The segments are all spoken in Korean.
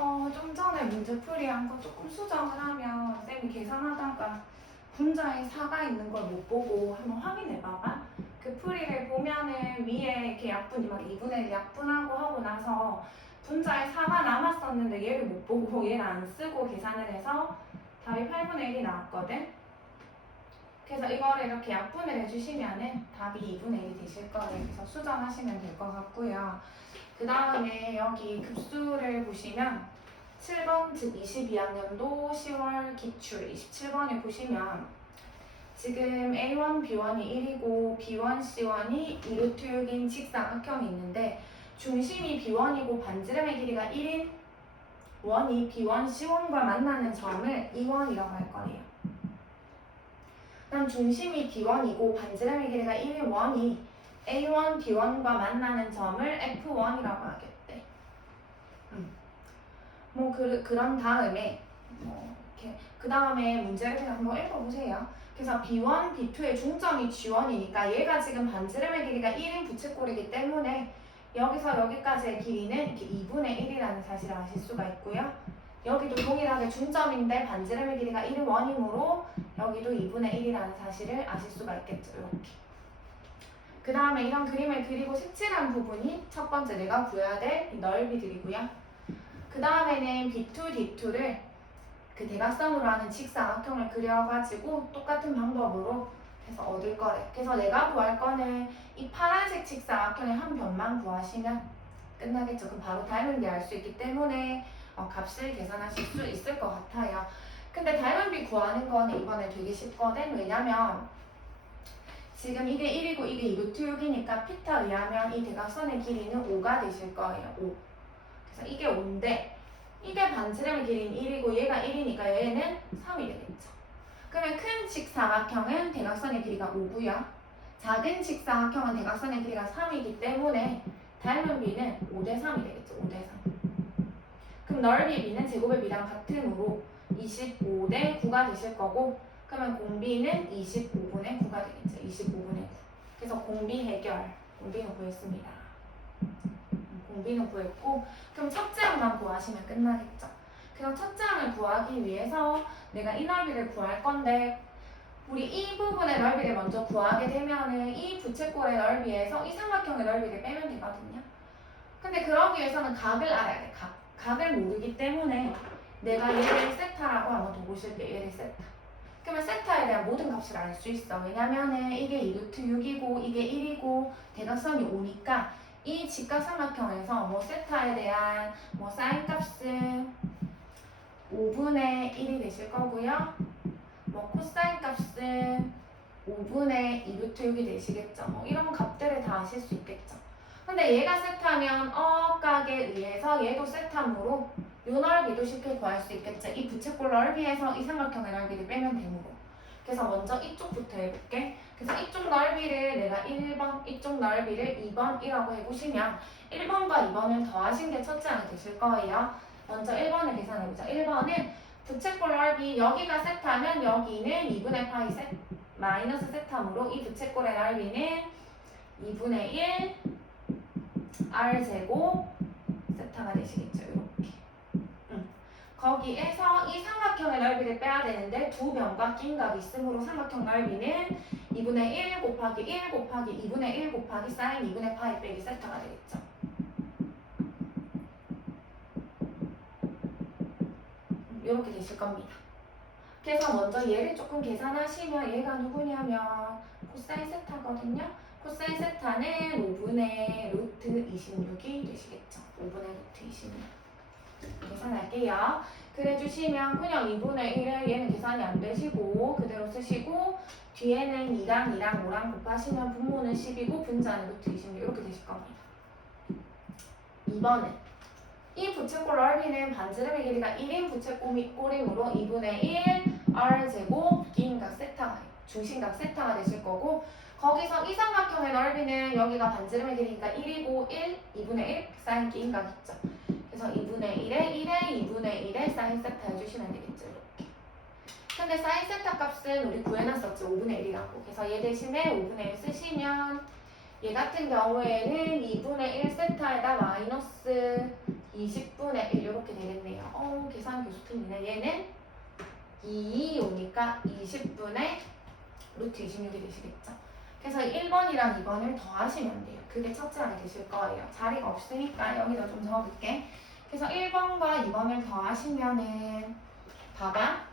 좀 전에 문제풀이한 거 조금 수정을 하면 쌤이 계산하다가 분자에 4가 있는 걸 못 보고 한번 확인해 봐봐. 그 풀이를 보면은 위에 이렇게 약분이 막 2분의 1 약분하고 하고 나서 분자에 4가 남았었는데 얘를 못 보고 얘를 안 쓰고 계산을 해서 답이 8분의 1이 나왔거든. 그래서 이거를 이렇게 약분을 해주시면은 답이 2분의 1이 되실 거예요. 그래서 수정하시면 될 것 같고요. 그 다음에 여기 급수를 보시면 7번, 즉 22학년도 10월 기출 27번에 보시면 지금 A1, B1이 1이고 B1, C1이 2루트 6인 직사각형이 있는데 중심이 B1이고 반지름의 길이가 1인 원이 B1, C1과 만나는 점을 E1이라고 할 거예요. 그다음 중심이 D1이고 반지름의 길이가 1인 원이 A1, B1과 만나는 점을 F1이라고 하겠대. 그런 다음에 이렇게 그 다음에 문제를 그냥 한번 읽어보세요. 그래서 B1, B2의 중점이 G1이니까 얘가 지금 반지름의 길이가 1인 부채꼴이기 때문에 여기서 여기까지의 길이는 이렇게 2분의 1이라는 사실을 아실 수가 있고요. 여기도 동일하게 중점인데 반지름의 길이가 1인 원이므로 여기도 2분의 1이라는 사실을 아실 수가 있겠죠. 이렇게. 그 다음에 이런 그림을 그리고 색칠한 부분이 첫 번째 내가 구해야 될 넓이들이고요. 그 다음에는 B2, D2를 그 대각선으로 하는 직사각형을 그려가지고 똑같은 방법으로 해서 얻을 거래. 그래서 내가 구할 거는 이 파란색 직사각형의 한 변만 구하시면 끝나겠죠. 그럼 바로 닮은 비 알 수 있기 때문에 값을 계산하실 수 있을 것 같아요. 근데 닮은 비 구하는 거는 이번에 되게 쉽거든. 왜냐면 지금 이게 1이고 이게 2루트 6이니까 피타 의하면 이 대각선의 길이는 5가 되실 거예요. 5. 그래서 이게 5인데 이게 반지름의 길이는 1이고 얘가 1이니까 얘는 3이 되겠죠. 그러면 큰 직사각형은 대각선의 길이가 5고요. 작은 직사각형은 대각선의 길이가 3이기 때문에 닮은 비는 5대 3이 되겠죠. 5대 3. 그럼 넓이 b는 제곱의 b랑 같으므로 25대 9가 되실 거고 그러면 공비는 25분의 9가 되겠죠. 25분의 9. 그래서 공비 해결. 공비는 구했습니다. 공비는 구했고 그럼 첫째 항만 구하시면 끝나겠죠. 그래서 첫째 항을 구하기 위해서 내가 이 넓이를 구할 건데 우리 이 부분의 넓이를 먼저 구하게 되면은 이 부채꼴의 넓이에서 이 삼각형의 넓이를 빼면 되거든요. 근데 그러기 위해서는 각을 알아야 돼. 각을 모르기 때문에 내가 얘를 세타라고 한번 더 보실게요. 얘를 세타. 그러면 세타에 대한 모든 값을 알 수 있어. 왜냐면은 이게 2루트 6이고 이게 1이고 대각선이 5니까 이 직각삼각형에서 세타에 대한 사인 값은 5분의 1이 되실 거고요. 코사인 값은 5분의 2루트 6이 되시겠죠. 이런 값들을 다 아실 수 있겠죠. 근데 얘가 세타면 각에 의해서 얘도 세타므로 이 넓이도 쉽게 구할 수 있겠죠. 이 부채꼴 넓이에서 이 삼각형의 넓이를 빼면 되므로. 그래서 먼저 이쪽부터 해볼게. 그래서 이쪽 넓이를 내가 1번, 이쪽 넓이를 2번이라고 해보시면 1번과 2번을 더하신 게 첫째 항이 되실 거예요. 먼저 1번을 계산해보자. 1번은 부채꼴 넓이 여기가 세타면 여기는 2분의 파이 마이너스 세타므로 이 부채꼴의 넓이는 2분의 1 r제곱 세타가 되시겠죠. 이렇게. 거기에서 이 삼각형의 넓이를 빼야 되는데 두 변과 낀 값이 있으므로 삼각형 넓이는 2분의 1 곱하기 1 곱하기 2분의 1 곱하기 사인 2분의 파이 빼기 세타가 되겠죠. 이렇게 되실 겁니다. 그래서 먼저 얘를 조금 계산하시면 얘가 누구냐면 코사인 세타거든요. 코사인 세타는 5분의 루트 26이 되시겠죠. 5분의 루트 26. 계산할게요. 그래 주시면 그냥 2분의 1에 얘는 계산이 안 되시고 그대로 쓰시고 뒤에는 2랑 2랑 5랑 곱하시면 분모는 10이고 분자는 루트 26 이렇게 되실 겁니다. 2번은 이 부채꼴 넓이는 반지름의 길이가 1인 부채꼴이므로 2분의 1 r제곱 기인각 세타가 중심각 세타가 되실 거고 거기서 이 삼각형의 넓이는 여기가 반지름의 길이가 1이고 1, 2분의 1 사인 기인각 있죠. 그래서 2분의 1에 1에 2분의 1에 사인 세타 해주시면 되겠죠. 이렇게. 근데 사인 세타 값은 우리 구해놨었죠. 5분의 1이라고. 그래서 얘 대신에 5분의 1 쓰시면 얘 같은 경우에는 2분의 1 세타에다 마이너스 20분의 1 이렇게 되겠네요. 계산 교수 틀리네. 얘는 2 오니까 20분의 루트 26이 되시겠죠. 그래서 1번이랑 2번을 더하시면 돼요. 그게 첫째 항이 되실 거예요. 자리가 없으니까 여기다 좀 적어볼게. 그래서 1번과 2번을 더하시면은 봐봐.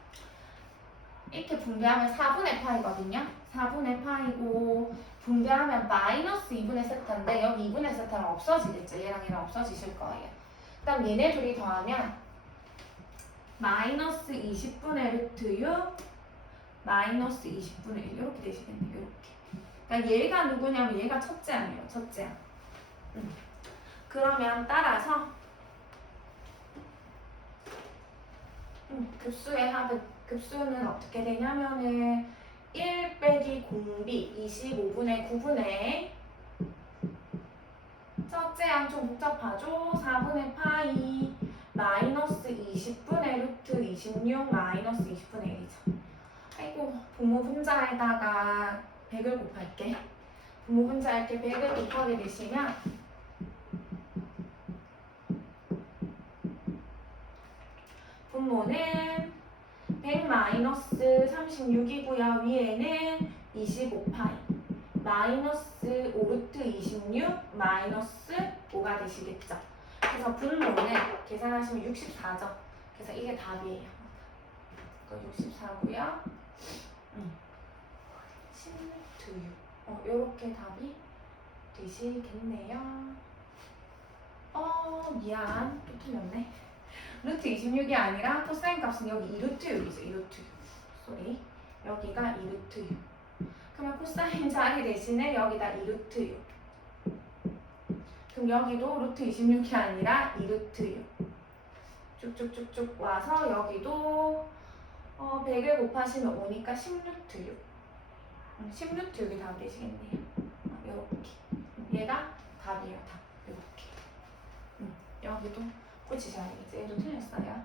이렇게 분배하면 4분의 파이거든요. 4분의 파이고 분배하면 마이너스 2분의 세타인데 여기 2분의 세타는 없어지겠죠. 얘랑 얘랑 없어지실 거예요. 그 다음 얘네 둘이 더하면 마이너스 20분의 루트 6 마이너스 20분의 1 이렇게 되시겠네요. 이렇게. 그러니까 얘가 누구냐면 얘가 첫째 항이에요. 첫째 항. 그러면 따라서 급수의 합은 급수는 어떻게 되냐면은 1 빼기 공비 25분의 9분의 첫째 항 좀 복잡하죠? 4분의 파이 마이너스 20분의 루트 26 마이너스 20분의 1이죠. 아이고 분모 분자에다가 100을 곱할게. 분모 분자에 이렇게 100을 곱하게 되시면 분모는 100 마이너스 36이고요. 위에는 25파이 마이너스 5루트 26 마이너스 5가 되시겠죠. 그래서 분모는 계산하시면 64죠. 그래서 이게 답이에요. 64고요. 16루트 6. 요렇게 답이 되시겠네요. 미안. 또 틀렸네. 루트 26이 아니라 코사인 값은 여기 2루트 6이죠. 2루트 6. 쏘리. 여기가 2루트 6. 그러면 코사인 자리 대신에 여기다 2루트 6. 그럼 여기도 루트 26이 아니라 2루트 6. 쭉쭉쭉쭉 와서 여기도 100을 곱하시면 5니까 10루트 6. 10루트 6이 답이 되시겠네요. 이렇게. 얘가 답이에요. 답. 이렇게. 여기도 고치셔야 되겠지. 얘도 틀렸어요.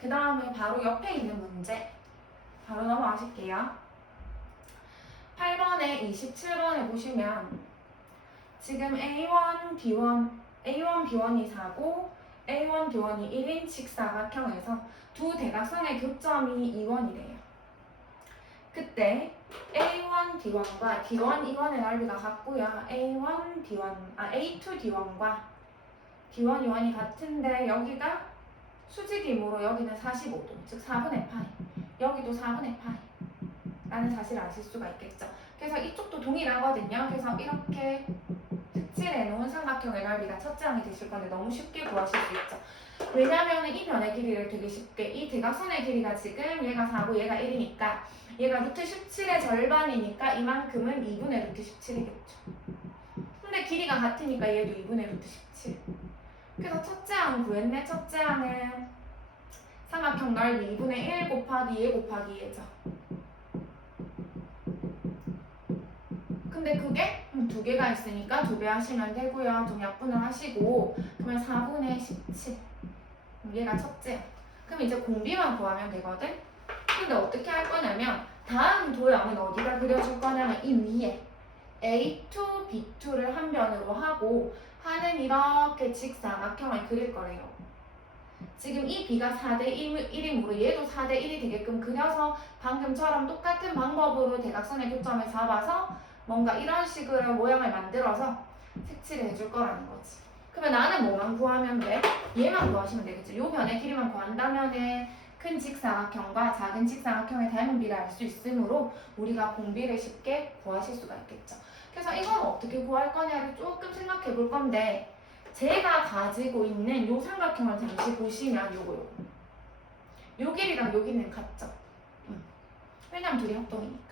그 다음에 바로 옆에 있는 문제 바로 넘어가실게요. 8번에 27번에 보시면 지금 A1, B1이 4고 A1, B1이 1인 직사각형에서 두 대각선의 교점이 2원이래요. 그때 A1, D1과 D1, E1의 넓이가 같고요. A1, D1, A2, D1과 D1, E1이 같은데 여기가 수직이므로 여기는 45도, 즉 4분의 파이. 여기도 4분의 파이. 라는 사실을 아실 수가 있겠죠. 그래서 이쪽도 동일하거든요. 그래서 이렇게 색칠해 놓은 삼각형의 넓이가 첫째 항이 되실 건데 너무 쉽게 구하실 수 있죠. 왜냐하면 이 변의 길이를 되게 쉽게 이 대각선의 길이가 지금 얘가 4고 얘가 1이니까 얘가 루트 17의 절반이니까 이만큼은 2분의 루트 17이겠죠. 근데 길이가 같으니까 얘도 2분의 루트 17. 그래서 첫째 항 구했네. 첫째 항은 삼각형 넓이 2분의 1 곱하기 2 곱하기 2죠. 근데 그게 두 개가 있으니까 2배 하시면 되고요. 좀 약분을 하시고 그러면 4분의 17. 얘가 첫째. 그럼 이제 공비만 구하면 되거든. 근데 어떻게 할 거냐면 다음 도형은 어디다 그려줄 거냐면 이 위에 A2, B2를 한 변으로 하고 하는 이렇게 직사각형을 그릴 거래요. 지금 이 B가 4대 1이므로 얘도 4대 1이 되게끔 그려서 방금처럼 똑같은 방법으로 대각선의 교점을 잡아서 뭔가 이런 식으로 모양을 만들어서 색칠을 해줄 거라는 거지. 그러면 나는 뭐만 구하면 돼? 얘만 구하시면 되겠지. 요 변의 길이만 구한다면은 큰 직사각형과 작은 직사각형의 닮은 비를 알 수 있으므로 우리가 공비를 쉽게 구하실 수가 있겠죠. 그래서 이건 어떻게 구할 거냐를 조금 생각해 볼 건데 제가 가지고 있는 요 삼각형을 잠시 보시면 요거 요 길이랑 요 길이는 같죠? 왜냐면 둘이 합동이니까.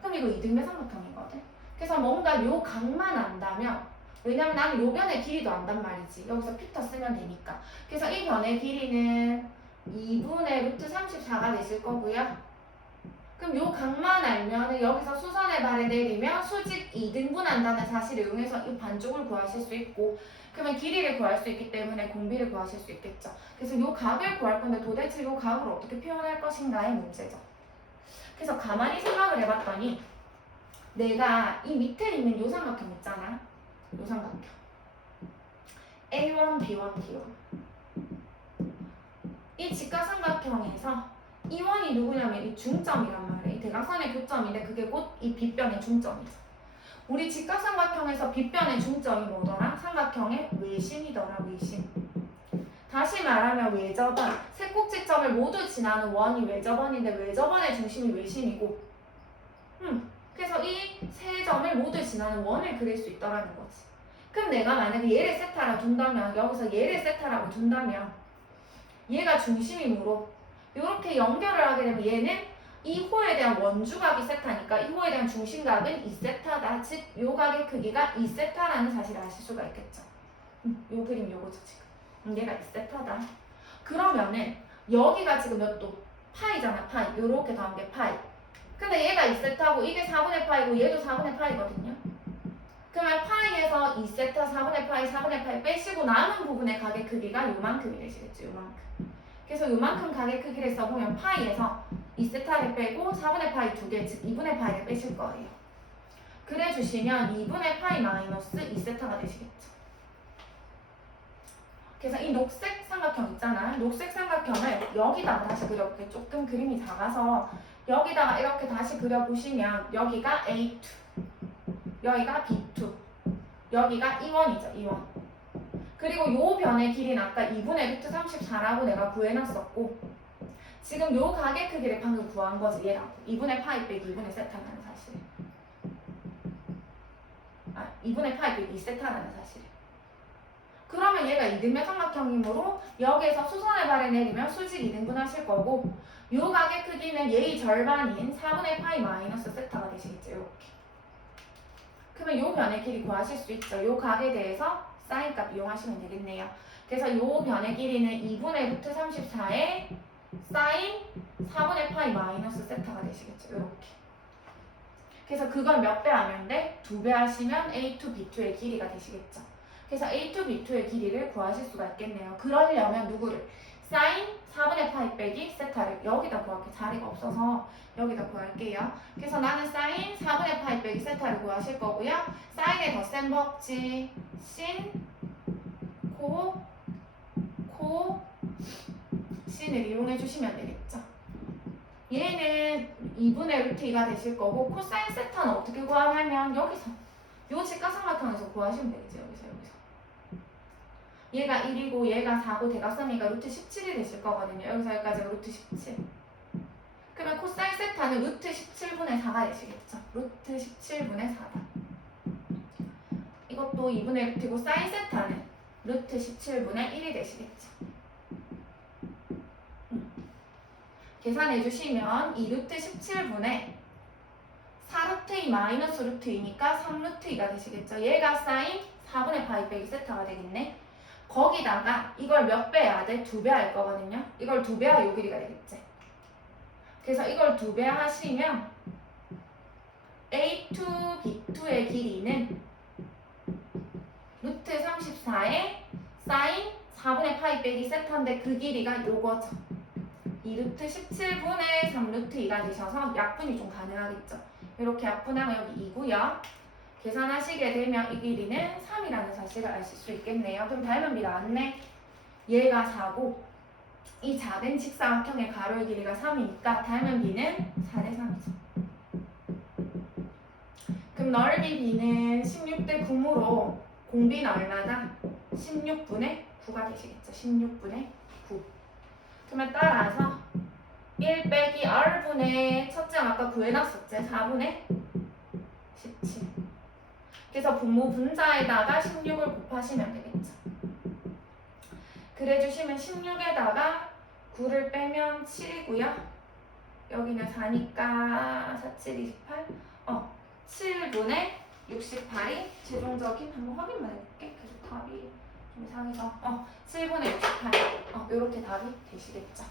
그럼 이거 이등변 삼각형이거든. 그래서 뭔가 요 각만 안다면 왜냐면 나는 요 변의 길이도 안단 말이지. 여기서 피터 쓰면 되니까. 그래서 이 변의 길이는 2분의 루트 34가 되실 거고요. 그럼 요 각만 알면은 여기서 수선의 발에 내리면 수직 2등분 한다는 사실을 이용해서 이 반쪽을 구하실 수 있고 그러면 길이를 구할 수 있기 때문에 공비를 구하실 수 있겠죠. 그래서 요 각을 구할 건데 도대체 요 각을 어떻게 표현할 것인가의 문제죠. 그래서 가만히 생각을 해봤더니 내가 이 밑에 있는 요 삼각형 있잖아. 요 삼각형. A1, B1, D1. 이 직각삼각형에서 이 원이 누구냐면 이 중점이란 말이에요. 이 대각선의 교점인데 그게 곧 이 빗변의 중점이죠. 우리 직각삼각형에서 빗변의 중점이 뭐더라? 삼각형의 외심이더라. 외심. 다시 말하면 외접원. 세 꼭지점을 모두 지나는 원이 외접원인데 외접원의 중심이 외심이고 그래서 이 세 점을 모두 지나는 원을 그릴 수 있다는 거지. 그럼 내가 만약에 얘를 세타라 둔다면 여기서 얘를 세타라고 둔다면 얘가 중심이므로 이렇게 연결을 하게 되면 얘는 이 호에 대한 원주각이 세타니까 이 호에 대한 중심각은 2세타다. 즉, 요 각의 크기가 2세타라는 사실을 아실 수가 있겠죠. 요 그림 요거죠 지금. 얘가 2세타다. 그러면은 여기가 지금 몇 도? 파이잖아. 파이. 요렇게 더한 게 파이. 근데 얘가 2세타고 이게 4분의 파이고 얘도 4분의 파이거든요. 그러면 파이에서 2세타 4분의 파이 4분의 파이 빼시고 남은 부분의 각의 크기가 요만큼이 되시겠죠. 요만큼. 그래서 요만큼 각의 크기를 써보면 파이에서 2세타를 빼고 4분의 파이 2개, 즉 2분의 파이를 빼실 거예요. 그래 주시면 2분의 파이 마이너스 2세타가 되시겠죠. 그래서 이 녹색 삼각형 있잖아요. 녹색 삼각형을 여기다가 다시 그려볼게요. 조금 그림이 작아서 여기다가 이렇게 다시 그려보시면 여기가 A2, 여기가 B2, 여기가 E1이죠. E1. 그리고 요 변의 길이는 아까 2분의 루트 34라고 내가 구해놨었고 지금 요 각의 크기를 방금 구한 거지. 얘라고. 2분의 파이 빼기 2분의 세타라는 사실. 2분의 파이 빼기 2세타라는 사실. 그러면 얘가 이등변 삼각형이므로 여기에서 수선의 발을 내리면 수직 2등분 하실 거고 요 각의 크기는 얘의 절반인 4분의 파이 마이너스 세타가 되시겠죠. 이렇게. 그러면 요 변의 길이 구하실 수 있죠. 요 각에 대해서 사인 값 이용하시면 되겠네요. 그래서 요 변의 길이는 2분의 루트 34의 사인 4분의 파이 마이너스 세타가 되시겠죠. 이렇게. 그래서 그걸 몇 배 하면 돼? 2배 하시면 A2, B2의 길이가 되시겠죠. 그래서 A2, B2의 길이를 구하실 수가 있겠네요. 그러려면 누구를? 사인 4분의 파이 빼기 세타를 여기다 구할게. 자리가 없어서 여기다 구할게요. 그래서 나는 사인 4분의 파이 빼기 세타를 구하실 거고요. 사인의 덧셈 법칙 신, 코, 신을 이용해 주시면 되겠죠. 얘는 2분의 루트 2가 되실 거고 코사인 세타는 어떻게 구하냐면 여기서 요 직각삼각형에서 구하시면 되겠죠. 여기서 얘가 1이고 얘가 4고 대각선이니까 루트 17이 되실 거거든요. 여기서 여기까지가 루트 17. 그러면 코사인 세타는 루트 17분의 4가 되시겠죠. 루트 17분의 4다. 이것도 2분의 루트고 사인 세타는 루트 17분의 1이 되시겠죠. 계산해 주시면 이 루트 17분의 4루트 2 마이너스 루트 2니까 3루트 2가 되시겠죠. 얘가 사인 4분의 파이 빼기 세타가 되겠네. 거기다가 이걸 몇 배 해야 돼? 2배 할 거거든요. 이걸 2배 해야 요 길이가 되겠지. 그래서 이걸 2배 하시면 A2, B2의 길이는 루트 34의 사인 4분의 파이 빼기 세타인데 그 길이가 요거죠. 이 루트 17분의 3루트 2가 되셔서 약분이 좀 가능하겠죠. 이렇게 약분하면 여기 2고요. 계산하시게 되면 이 길이는 3이라는 사실을 아실 수 있겠네요. 그럼 닮은 비 나왔네. 얘가 4고 이 작은 직사각형의 가로의 길이가 3이니까 닮은 비는 4대 3이죠. 그럼 넓이 b는 16대 9이므로 공비는 얼마다? 16분의 9가 되시겠죠. 16분의 9. 그러면 따라서 1 빼기 r분의 첫째 아까 구해놨었지. 4분의 17. 그래서 분모 분자에다가 16을 곱하시면 되겠죠. 그래 주시면 16에다가 9를 빼면 7이고요. 여기는 4니까 4, 7, 28. 7분의 68이 최종적인 한번 확인만 해볼게. 계속 답이 좀 이상해서 7분의 68. 이렇게 답이 되시겠죠.